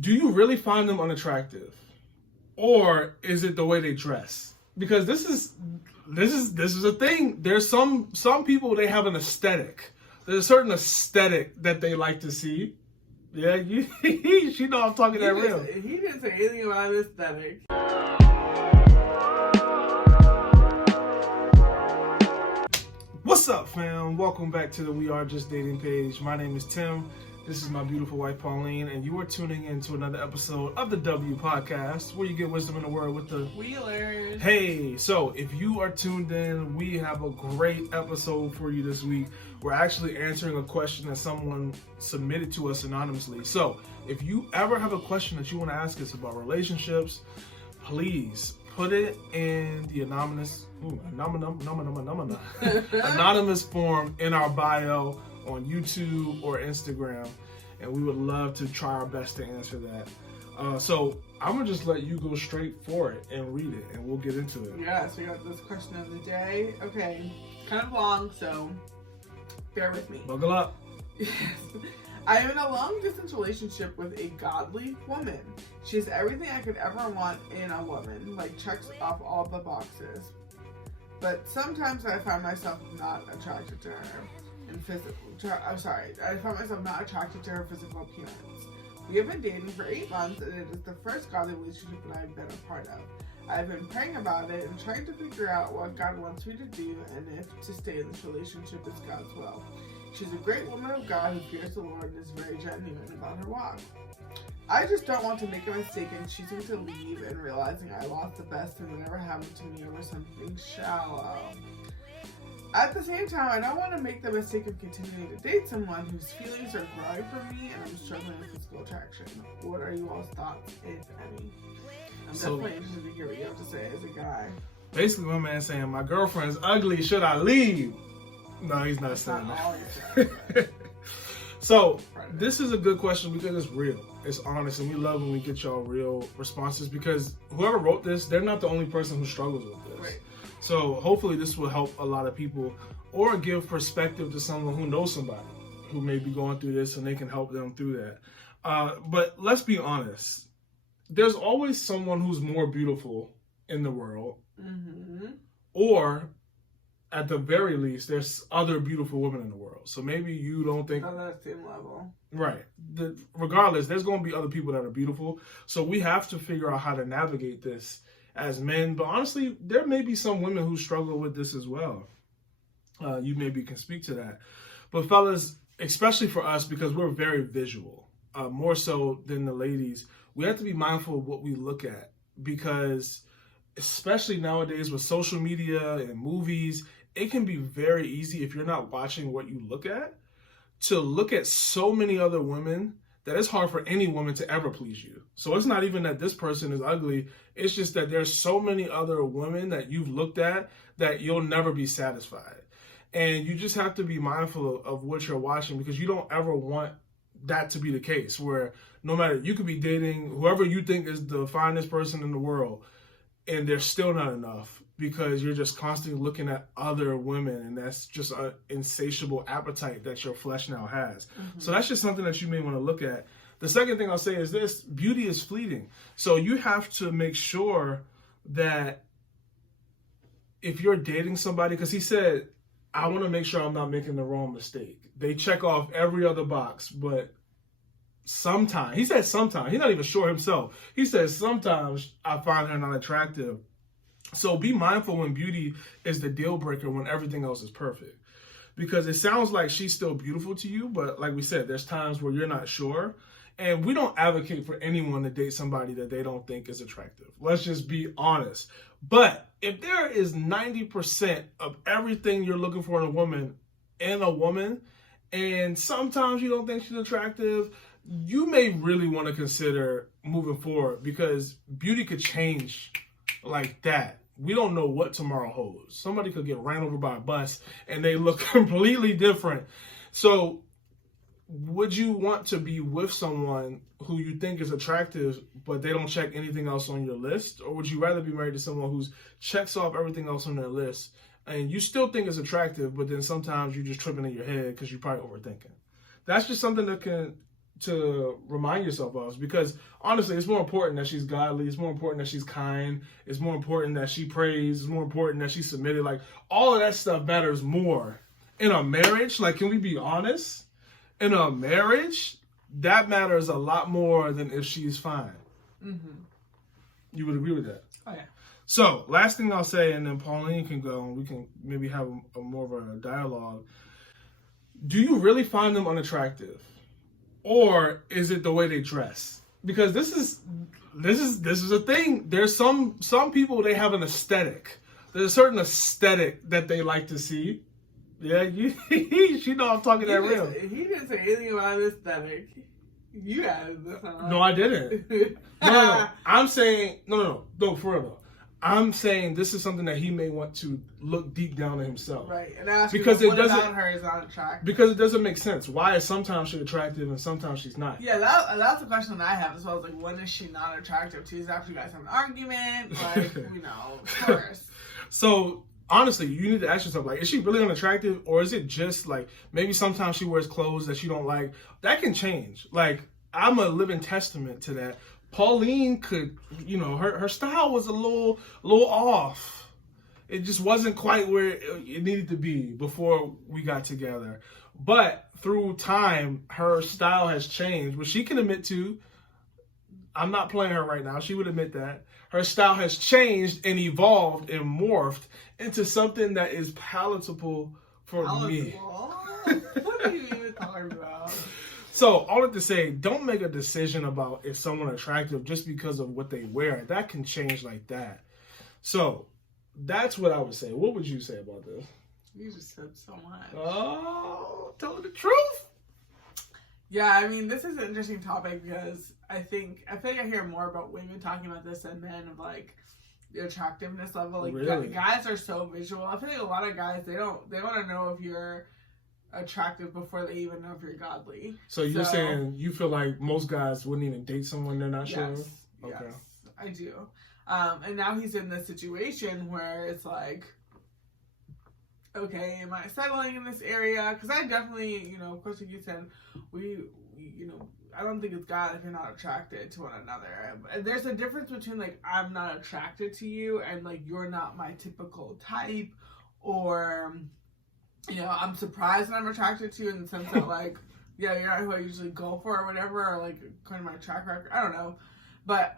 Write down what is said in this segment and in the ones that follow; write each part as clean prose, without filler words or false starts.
do you really find them unattractive? Or is it the way they dress? Because this is a thing. There's some people, they have an aesthetic. There's a certain aesthetic that they like to see. Yeah, you know I'm talking that real. He didn't say anything about aesthetic. What's up, fam? Welcome back to the We Are Just Dating page. My name is Tim. This is my beautiful wife, Pauline, and you are tuning in to another episode of the W Podcast, where you get wisdom in the word with the Wheelers. Hey, so if you are tuned in, we have a great episode for you this week. We're actually answering a question that someone submitted to us anonymously. So if you ever have a question that you want to ask us about relationships, please put it in the anonymous form in our bio on YouTube or Instagram, and we would love to try our best to answer that. So I'm gonna just let you go straight for it and read it, and we'll get into it. Yeah, so we got this question of the day. Okay, kind of long, so bear with me. Buckle up. Yes. I am in a long-distance relationship with a godly woman. She has everything I could ever want in a woman, like checks off all the boxes. But sometimes I find myself not attracted to her I find myself not attracted to her physical appearance. We have been dating for 8 months, and it is the first godly relationship that I've been a part of. I've been praying about it and trying to figure out what God wants me to do and if to stay in this relationship is God's will. She's a great woman of God who fears the Lord and is very genuine about her walk. I just don't want to make a mistake in choosing to leave and realizing I lost the best thing that ever happened to me over something shallow. At the same time, I don't want to make the mistake of continuing to date someone whose feelings are growing for me and I'm struggling with physical attraction. What are you all's thoughts, if any? I'm definitely interested to hear what you have to say as a guy. Basically, my man saying, my girlfriend's ugly, should I leave? No, he's not saying that. So, this is a good question because it's real. It's honest, and we love when we get y'all real responses because whoever wrote this, they're not the only person who struggles with this. Right. So hopefully this will help a lot of people or give perspective to someone who knows somebody who may be going through this and they can help them through that. But let's be honest. There's always someone who's more beautiful in the world. Mm-hmm. Or at the very least, there's other beautiful women in the world. So maybe you don't think... On that same level. Right. Regardless, there's going to be other people that are beautiful. So we have to figure out how to navigate this as men, but honestly, there may be some women who struggle with this as well. You maybe can speak to that. But fellas, especially for us, because we're very visual, more so than the ladies, we have to be mindful of what we look at because especially nowadays with social media and movies, it can be very easy if you're not watching what you look at to look at so many other women that it's hard for any woman to ever please you. So it's not even that this person is ugly. It's just that there's so many other women that you've looked at that you'll never be satisfied. And you just have to be mindful of what you're watching because you don't ever want that to be the case where no matter, you could be dating whoever you think is the finest person in the world and there's still not enough because you're just constantly looking at other women and that's just an insatiable appetite that your flesh now has. Mm-hmm. So that's just something that you may want to look at. The second thing I'll say is this: beauty is fleeting. So you have to make sure that if you're dating somebody, because he said, I want to make sure I'm not making the wrong mistake. They check off every other box, but sometimes, he said sometimes, he's not even sure himself. He says sometimes I find her not attractive. So be mindful when beauty is the deal breaker when everything else is perfect. Because it sounds like she's still beautiful to you, but like we said, there's times where you're not sure. And we don't advocate for anyone to date somebody that they don't think is attractive. Let's just be honest. But if there is 90% of everything you're looking for in a woman, and sometimes you don't think she's attractive, you may really want to consider moving forward because beauty could change like that. We don't know what tomorrow holds. Somebody could get ran over by a bus and they look completely different. So would you want to be with someone who you think is attractive, but they don't check anything else on your list? Or would you rather be married to someone who checks off everything else on their list and you still think is attractive, but then sometimes you're just tripping in your head because you're probably overthinking? That's just something that can to remind yourself of, because honestly, it's more important that she's godly. It's more important that she's kind. It's more important that she prays. It's more important that she's submitted. Like, all of that stuff matters more in a marriage. Like, can we be honest? In a marriage, that matters a lot more than if she's fine. Mm-hmm. You would agree with that? Oh, yeah. So, last thing I'll say, and then Pauline can go, and we can maybe have a more of a dialogue. Do you really find them unattractive? Or is it the way they dress? Because this is a thing. There's some people, they have an aesthetic. There's a certain aesthetic that they like to see. Yeah, she know I'm talking that real. He didn't say anything about aesthetic. You added this on. No, I didn't. No. I'm saying no, for real though. I'm saying this is something that he may want to look deep down in himself. Right, and ask because what about her is not attractive. Because it doesn't make sense. Why is sometimes she attractive and sometimes she's not? Yeah, that's a question that I have as well. Like, when is she not attractive to? Is after you guys have an argument? Like, of course. So, honestly, you need to ask yourself, like, is she really unattractive? Or is it just, like, maybe sometimes she wears clothes that you don't like? That can change. Like, I'm a living testament to that. Pauline could, her style was a little off. It just wasn't quite where it needed to be before we got together. But through time, her style has changed, which she can admit to. I'm not playing her right now. She would admit that. Her style has changed and evolved and morphed into something that is palatable for me. What are you even talking about? So, all that to say, don't make a decision about if someone attractive just because of what they wear. That can change like that. So, that's what I would say. What would you say about this? You just said so much. Oh, tell her the truth. Yeah, I mean, this is an interesting topic because I feel like I hear more about women talking about this than men, of like the attractiveness level. Like, really? Guys are so visual. I feel like a lot of guys, they want to know if you're attractive before they even know if you're godly. So you're saying you feel like most guys wouldn't even date someone they're not sure? Okay. Yes, I do. And now he's in this situation where it's like, okay, am I settling in this area? Because I definitely, of course, like you said, I don't think it's God if you're not attracted to one another. And there's a difference between, like, I'm not attracted to you and, like, you're not my typical type, or, I'm surprised that I'm attracted to you in the sense that, like, yeah, you're not who I usually go for or whatever, or, like, according to my track record. I don't know. But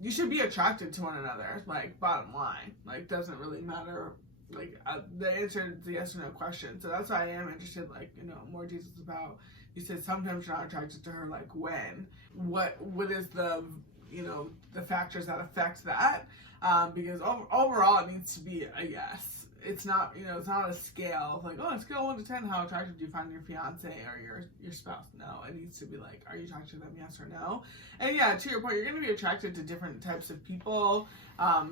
you should be attracted to one another, like, bottom line. Like, doesn't really matter. Like, the answer is a yes or no question. So that's why I am interested, like, more details about. You said sometimes you're not attracted to her, like, when? What is the, the factors that affect that? Because overall it needs to be a yes. It's not, it's not a scale of like, on a scale of 1 to 10, how attractive do you find your fiance or your spouse? No, it needs to be like, are you attracted to them, yes or no? And yeah, to your point, you're going to be attracted to different types of people,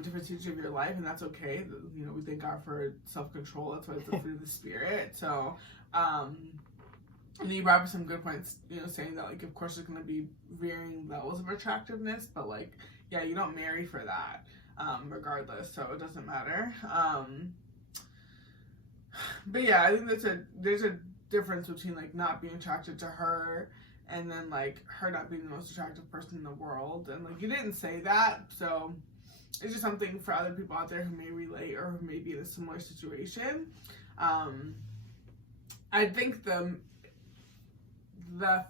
different stages of your life, and that's okay. We thank God for self-control. That's why it's the fruit of the Spirit. So, and you brought up some good points, saying that, like, of course there's going to be varying levels of attractiveness, but, like, yeah, you don't marry for that, regardless, so it doesn't matter. But yeah, I think there's a difference between, like, not being attracted to her and then, like, her not being the most attractive person in the world. And, like, you didn't say that, so it's just something for other people out there who may relate or who may be in a similar situation. I think the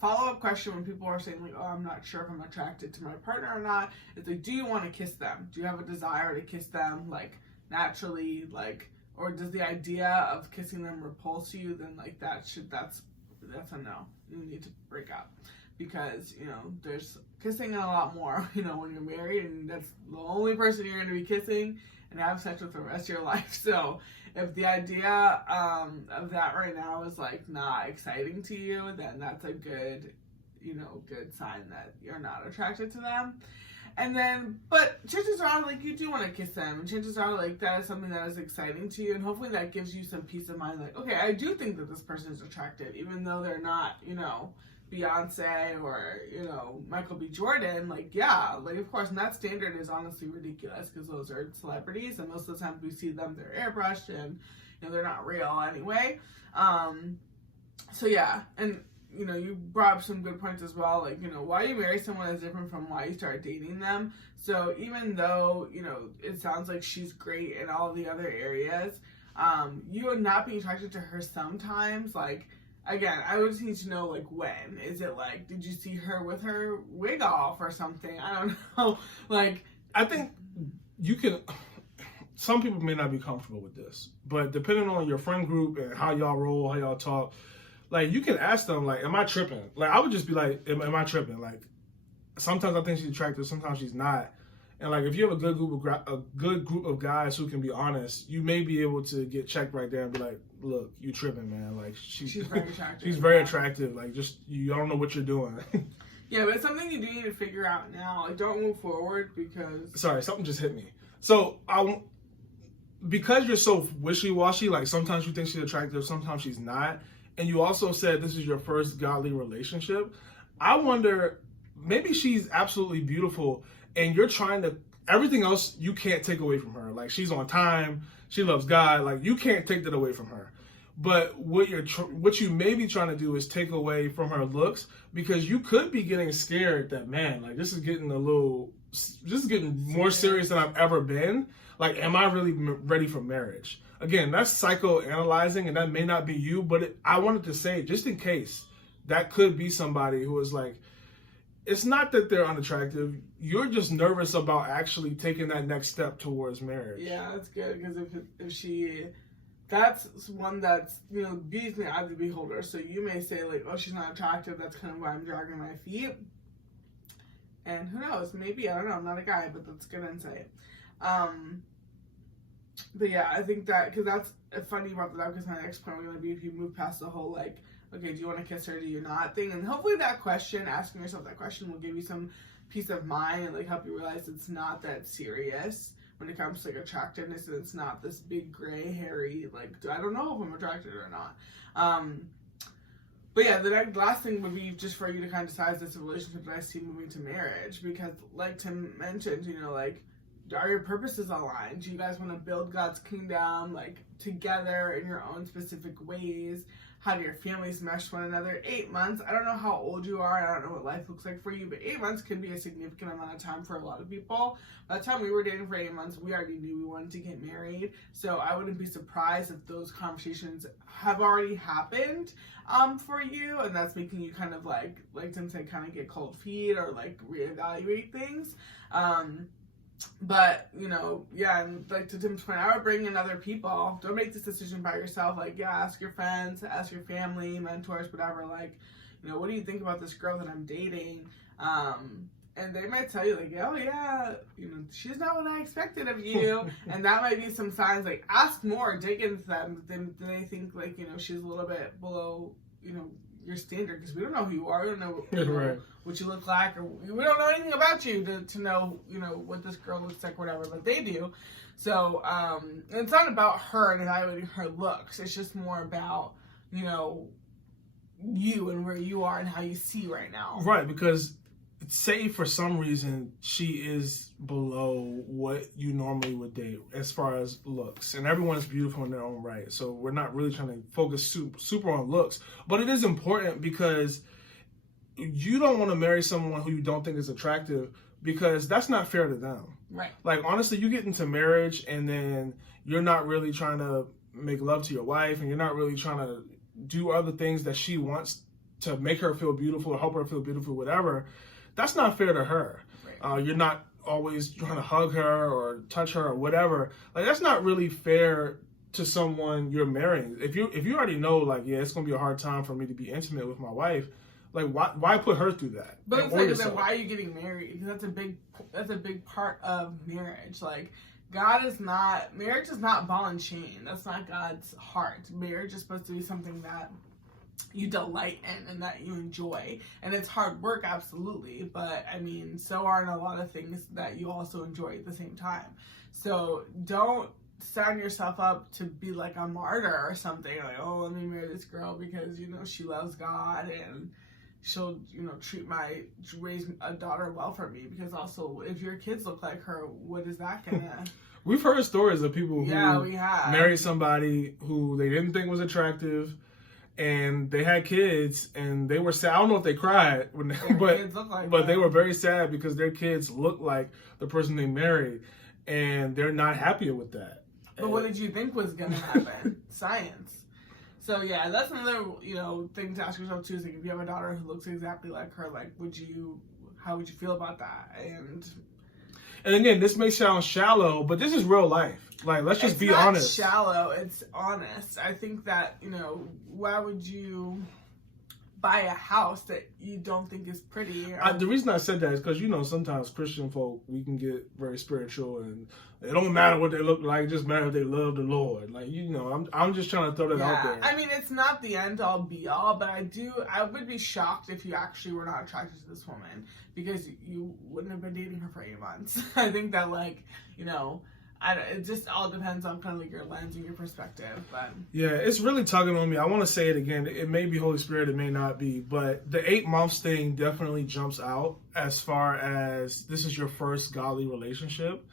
follow-up question when people are saying, like, oh, I'm not sure if I'm attracted to my partner or not, is like, do you want to kiss them? Do you have a desire to kiss them, like, naturally, like, or does the idea of kissing them repulse you? Then, like, that's a no. You need to break up, because there's kissing and a lot more. When you're married, and that's the only person you're going to be kissing and have sex with the rest of your life. So if the idea of that right now is, like, not exciting to you, then that's a good sign that you're not attracted to them. And then, but chances are, like, you do want to kiss them, and chances are, like, that is something that is exciting to you, and hopefully that gives you some peace of mind, like, okay, I do think that this person is attractive, even though they're not, Beyonce or, Michael B. Jordan. Like, yeah, like, of course, and that standard is honestly ridiculous, because those are celebrities, and most of the time we see them, they're airbrushed, and, they're not real anyway. So yeah, and you brought up some good points as well. Like, why you marry someone is different from why you start dating them. So even though, it sounds like she's great in all the other areas, you are not being attracted to her sometimes. Like, again, I would just need to know, like, when. Is it, like, did you see her with her wig off or something? I don't know. Like, I think you can... Some people may not be comfortable with this, but depending on your friend group and how y'all roll, how y'all talk, like, you can ask them, like, am I tripping? Like, I would just be like, am I tripping? Like, sometimes I think she's attractive, sometimes she's not. And, like, if you have a good group of guys who can be honest, you may be able to get checked right there and be like, look, you tripping, man. Like, she's very attractive. She's very attractive. Like, just, you don't know what you're doing. Yeah, but it's something you do need to figure out now. Like, don't move forward because... Sorry, something just hit me. So, because you're so wishy-washy, like, sometimes you think she's attractive, sometimes she's not, and you also said this is your first godly relationship, I wonder, maybe she's absolutely beautiful, and you're trying to, everything else you can't take away from her. Like, she's on time, she loves God, like, you can't take that away from her. But what you may be trying to do is take away from her looks, because you could be getting scared that, man, like, this is getting more serious than I've ever been. Like, am I really ready for marriage? Again, that's psychoanalyzing, and that may not be you, but I wanted to say, just in case, that could be somebody who is like, it's not that they're unattractive, you're just nervous about actually taking that next step towards marriage. Yeah, that's good, because if she... That's one that's, beauty's in the eye of the beholder. So you may say, like, oh, she's not attractive. That's kind of why I'm dragging my feet. And who knows? Maybe. I don't know. I'm not a guy, but that's good insight. But yeah, I think that, because that's funny you brought that up, because my next point was going to be if you move past the whole, like, okay, do you want to kiss her, do you not thing? And hopefully that question, asking yourself that question, will give you some peace of mind and, like, help you realize it's not that serious when it comes to, like, attractiveness, and it's not this big gray hairy, like, I don't know if I'm attracted or not. But yeah, the last thing would be just for you to kind of decide this relationship that I see moving to marriage, because like Tim mentioned, like, are your purposes aligned? Do you guys want to build God's kingdom, like, together in your own specific ways? How do your families mesh one another? 8 months. I don't know how old you are. I don't know what life looks like for you, but 8 months can be a significant amount of time for a lot of people. By the time we were dating for 8 months, we already knew we wanted to get married. So I wouldn't be surprised if those conversations have already happened for you, and that's making you kind of like Tim said, kind of get cold feet or like reevaluate things. But, yeah, and like to Tim's point, I would bring in other people. Don't make this decision by yourself. Like, yeah, ask your friends, ask your family, mentors, whatever. Like, what do you think about this girl that I'm dating? And they might tell you, like, oh, yeah, she's not what I expected of you. And that might be some signs, like, ask more, dig into them. Then they think, like, she's a little bit below, your standard, because we don't know who you are. We don't know, right, what you look like, or we don't know anything about you to know, what this girl looks like, whatever, but they do. So, and it's not about her and evaluating her looks. It's just more about, you and where you are and how you see right now. Right, because say for some reason she is below what you normally would date as far as looks, and everyone is beautiful in their own right, so we're not really trying to focus super on looks, but it is important because you don't want to marry someone who you don't think is attractive, because that's not fair to them. Right. Like, honestly, you get into marriage and then you're not really trying to make love to your wife, and you're not really trying to do other things that she wants to make her feel beautiful or help her feel beautiful, whatever. That's not fair to her. Right. You're not always trying to hug her or touch her or whatever. Like, that's not really fair to someone you're marrying. If you already know, like, yeah, it's gonna be a hard time for me to be intimate with my wife, like, why put her through that? But it's like, then why are you getting married? Because that's a big part of marriage. Like, marriage is not ball and chain. That's not God's heart. Marriage is supposed to be something that you delight in and that you enjoy, and it's hard work, absolutely, but I mean, so aren't a lot of things that you also enjoy at the same time. So don't sign yourself up to be like a martyr or something, like, oh, let me marry this girl because she loves God and she'll raise a daughter well for me, because also if your kids look like her, what is that gonna We've heard stories of people who we have married somebody who they didn't think was attractive, and they had kids, and they were sad. I don't know if they cried, when they, but they were very sad because their kids looked like the person they married, and they're not happy with that. But what did you think was going to happen? Science. So yeah, that's another thing to ask yourself too. Is like, if you have a daughter who looks exactly like her, like how would you feel about that? And again, this may sound shallow, but this is real life. Like, let's just be honest. It's not shallow, it's honest. I think that, why would you buy a house that you don't think is pretty? The reason I said that is because, sometimes Christian folk, we can get very spiritual, and it don't matter what they look like, it just matters if they love the Lord. Like, I'm just trying to throw that out there. I mean, it's not the end all be all, but I would be shocked if you actually were not attracted to this woman, because you wouldn't have been dating her for 8 months. I think that, it just all depends on kind of like your lens and your perspective. But yeah, it's really tugging on me. I want to say it again. It may be Holy Spirit, it may not be, but the 8 months thing definitely jumps out as far as this is your first godly relationship.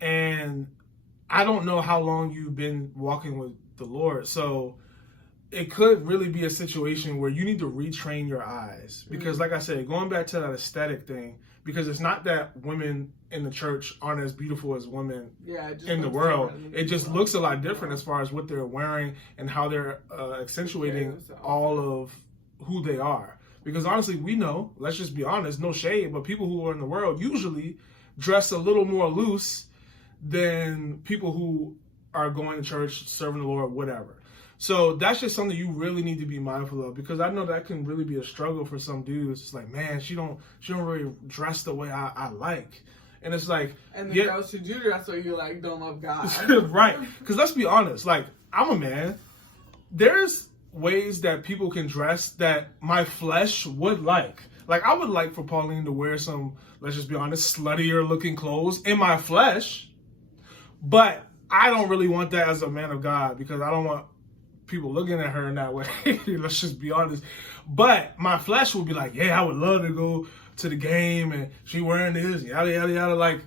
And I don't know how long you've been walking with the Lord. So it could really be a situation where you need to retrain your eyes. Because like I said, going back to that aesthetic thing, because it's not that women in the church aren't as beautiful as women in the world. It just looks a lot different as far as what they're wearing and how they're accentuating all of who they are. Because honestly, we know, let's just be honest, no shade, but people who are in the world usually dress a little more loose than people who are going to church, serving the Lord, whatever. So that's just something you really need to be mindful of, because I know that can really be a struggle for some dudes. It's like, man, she don't really dress the way I like. And it's like, and the girls who do dress the way you like don't love God. Right. Because let's be honest, like, I'm a man. There's ways that people can dress that my flesh would like. Like, I would like for Pauline to wear some, let's just be honest, sluttier looking clothes in my flesh. But I don't really want that as a man of God, because I don't want people looking at her in that way. Let's just be honest. But my flesh would be like, yeah, I would love to go to the game and she wearing this, yada, yada, yada. Like,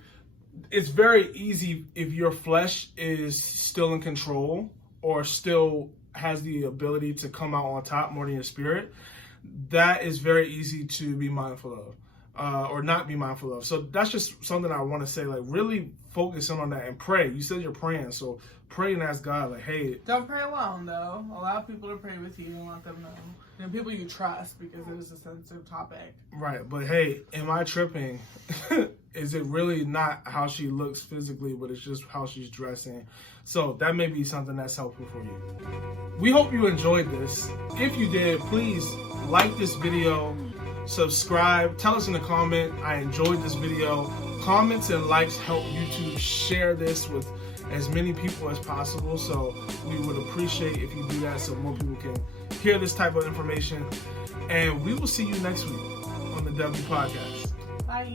it's very easy if your flesh is still in control or still has the ability to come out on top more than your spirit. That is very easy to be mindful of. Or not be mindful of. So that's just something I want to say, like, really focus in on that and pray. You said you're praying, so pray and ask God, like, hey. Don't pray alone, though. Allow people to pray with you and let them know. And people you trust, because it is a sensitive topic. Right, but hey, am I tripping? Is it really not how she looks physically, but it's just how she's dressing? So that may be something that's helpful for you. We hope you enjoyed this. If you did, please like this video. Subscribe, tell us in the comment, I enjoyed this video. Comments and likes help YouTube share this with as many people as possible. So we would appreciate if you do that so more people can hear this type of information. And we will see you next week on the W Podcast. Bye.